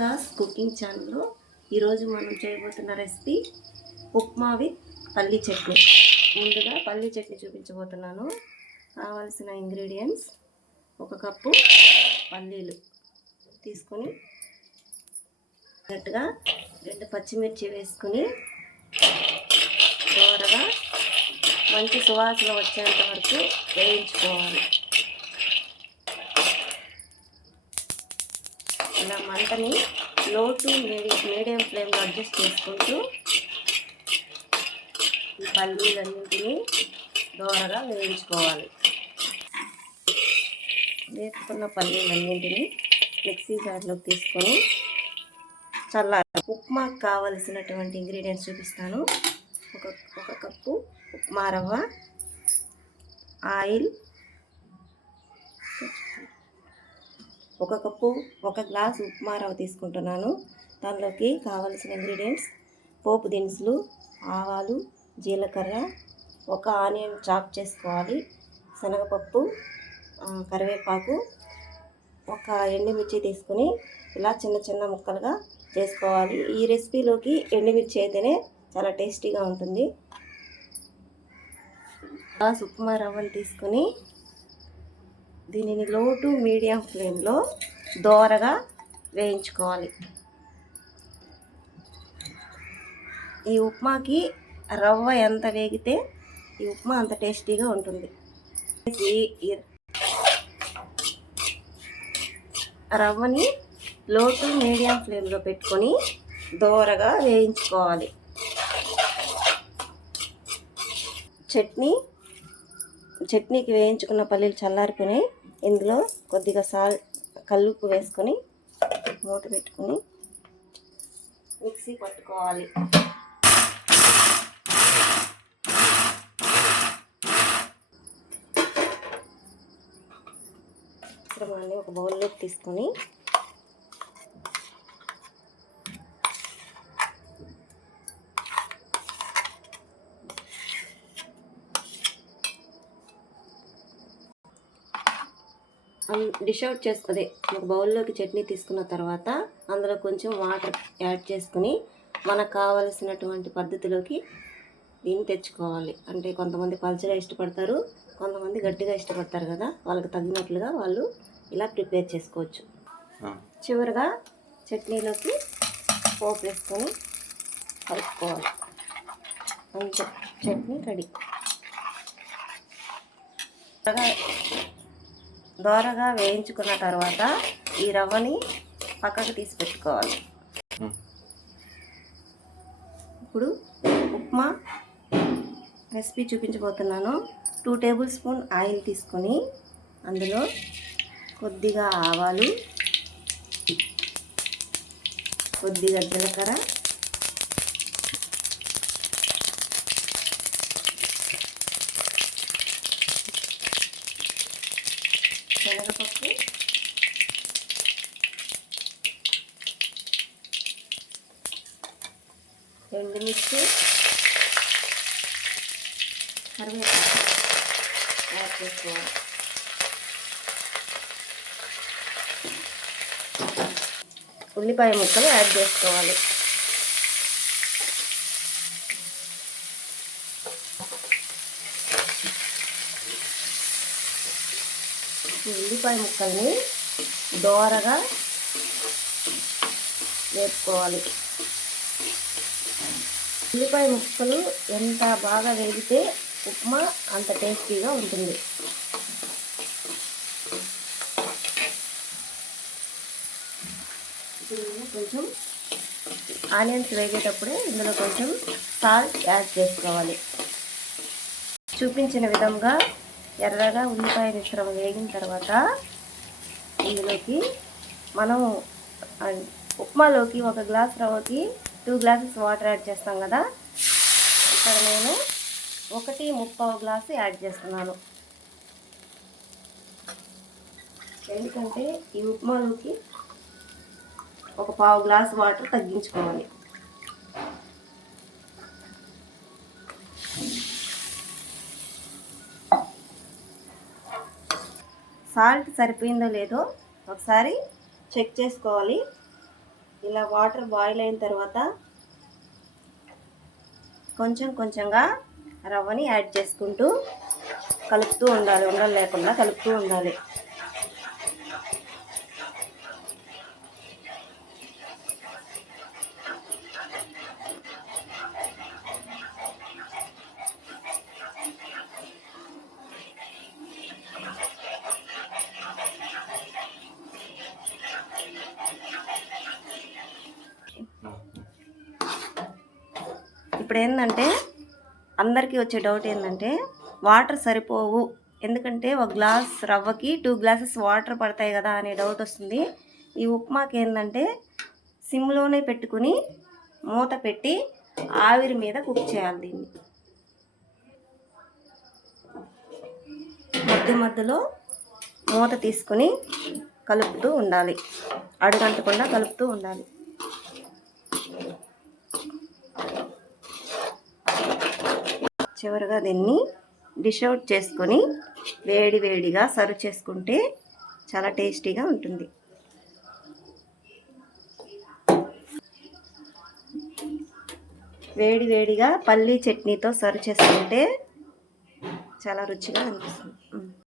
మౌనికాస్ cooking ఛానల్లో ఈరోజు మనం చేయబోతున్న రెసిపీ ఉప్మా విత్ పల్లీ చట్నీ. ముందుగా పల్లీ చట్నీ చూపించబోతున్నాను. కావలసిన ఇంగ్రీడియంట్స్: 1 కప్పు పల్లీలు తీసుకొని గట్టిగా 2 పచ్చిమిర్చి వేసుకొని దోరగా మంచి సువాసన వచ్చేంత వరకు వేయించుకోవాలి. ఇలా మంటని లో టు మీడియం ఫ్లేమ్లో అడ్జస్ట్ చేసుకుంటూ ఈ పల్లీలన్నింటినీ దోరగా వేయించుకోవాలి. వేసుకున్న పల్లీలన్నింటినీ మిక్సీ జార్లోకి తీసుకొని చల్లారి ఉప్మాకు కావలసినటువంటి ఇంగ్రీడియంట్స్ చూపిస్తాను. ఒక కప్పు ఉప్మా రవ్వ, ఆయిల్, 1 కప్పు 1 గ్లాసు ఉప్మా రవ్వ తీసుకుంటున్నాను. దానిలోకి కావలసిన ఇంగ్రీడియంట్స్: పోపు దినుసులు, ఆవాలు, జీలకర్ర, 1 ఆనియన్ చాప్ చేసుకోవాలి, శనగపప్పు, కరివేపాకు, 1 ఎండుమిర్చి తీసుకుని ఇలా చిన్న చిన్న ముక్కలుగా చేసుకోవాలి. ఈ రెసిపీలోకి ఎండుమిర్చి అయితేనే చాలా టేస్టీగా ఉంటుంది. గ్లాస్ ఉప్మా రవ్వను తీసుకొని దీనిని లో టు మీడియం ఫ్లేమ్లో దోరగా వేయించుకోవాలి. ఈ ఉప్మాకి రవ్వ ఎంత వేగితే ఈ ఉప్మా అంత టేస్టీగా ఉంటుంది. రవ్వని లో టు మీడియం ఫ్లేమ్లో పెట్టుకొని దోరగా వేయించుకోవాలి. చట్నీకి వేయించుకున్న పల్లీలు చల్లారిపోయినాయి. ఇందులో కొద్దిగా కల్లుప్పు వేసుకొని మూత పెట్టుకొని మిక్సీ పట్టుకోవాలి. మిశ్రమాన్ని ఒక బౌల్లోకి తీసుకొని డిష్ అవుట్ చేసుకుని ఒక బౌల్లోకి చట్నీ తీసుకున్న తర్వాత అందులో కొంచెం వాటర్ యాడ్ చేసుకుని మనకు కావలసినటువంటి పద్ధతిలోకి దీన్ని తెచ్చుకోవాలి. అంటే కొంతమంది పల్చగా ఇష్టపడతారు, కొంతమంది గట్టిగా ఇష్టపడతారు కదా, వాళ్ళకి తగినట్లుగా వాళ్ళు ఇలా ప్రిపేర్ చేసుకోవచ్చు. చివరిగా చట్నీలోకి పోపు వేసుకొని కలుపుకోవాలి. అంతే, చట్నీ రెడీ. దోరగా వేయించుకున్న తర్వాత ఈ రవ్వని పక్కకు తీసి పెట్టుకోవాలి. ఇప్పుడు ఉప్మా రెసిపీ చూపించబోతున్నాను. 2 టేబుల్ స్పూన్ ఆయిల్ తీసుకొని అందులో కొద్దిగా ఆవాలు, కొద్దిగా జీలకర్ర, శనగపప్పు, ఎండుమిర్చి, కరివేపాకు యాడ్ చేసుకోవాలి. ఉల్లిపాయ ముక్కలు యాడ్ చేసుకోవాలి. ఉల్లిపాయ ముక్కల్ని దోరగా వేపుకోవాలి. ఉల్లిపాయ ముక్కలు ఎంత బాగా వేగితే ఉప్మా అంత టేస్టీగా ఉంటుంది. కొంచెం ఆనియన్స్ వేగేటప్పుడే ఇందులో కొంచెం సాల్ట్ యాడ్ చేసుకోవాలి. చూపించిన విధంగా ఎర్రగా ఉల్లిపాయ మిశ్రమం వేగిన తర్వాత ఇందులోకి మనం ఉప్మాలోకి 1 గ్లాస్ రవ్వకి 2 గ్లాసెస్ వాటర్ యాడ్ చేస్తాం కదా, ఇక్కడ నేను 1.25 గ్లాసు యాడ్ చేస్తున్నాను. ఎందుకంటే ఈ ఉప్మాలోకి 1/4 గ్లాసు వాటర్ తగ్గించుకోవాలి. సాల్ట్ సరిపోయిందో లేదో ఒకసారి చెక్ చేసుకోవాలి. ఇలా వాటర్ బాయిల్ అయిన తర్వాత కొంచెం కొంచెంగా రవ్వని యాడ్ చేసుకుంటూ కలుపుతూ ఉండాలి, ఉండలు లేకుండా కలుపుతూ ఉండాలి. ఇప్పుడు ఏంటంటే అందరికీ వచ్చే డౌట్ ఏంటంటే వాటర్ సరిపోవు, ఎందుకంటే ఒక గ్లాస్ రవ్వకి 2 గ్లాసెస్ వాటర్ పడతాయి కదా అనే డౌట్ వస్తుంది. ఈ ఉప్మాకి ఏంటంటే సిమ్లోనే పెట్టుకుని మూత పెట్టి ఆవిరి మీద కుక్ చేయాలి. దీన్ని మధ్య మధ్యలో మూత తీసుకుని కలుపుతూ ఉండాలి, అడుగంటకుండా కలుపుతూ ఉండాలి. చివరిగా దీన్ని డిష్ అవుట్ చేసుకొని వేడి వేడిగా సర్వ్ చేసుకుంటే చాలా టేస్టీగా ఉంటుంది. వేడి వేడిగా పల్లీ చట్నీతో సర్వ్ చేసుకుంటే చాలా రుచిగా అనిపిస్తుంది.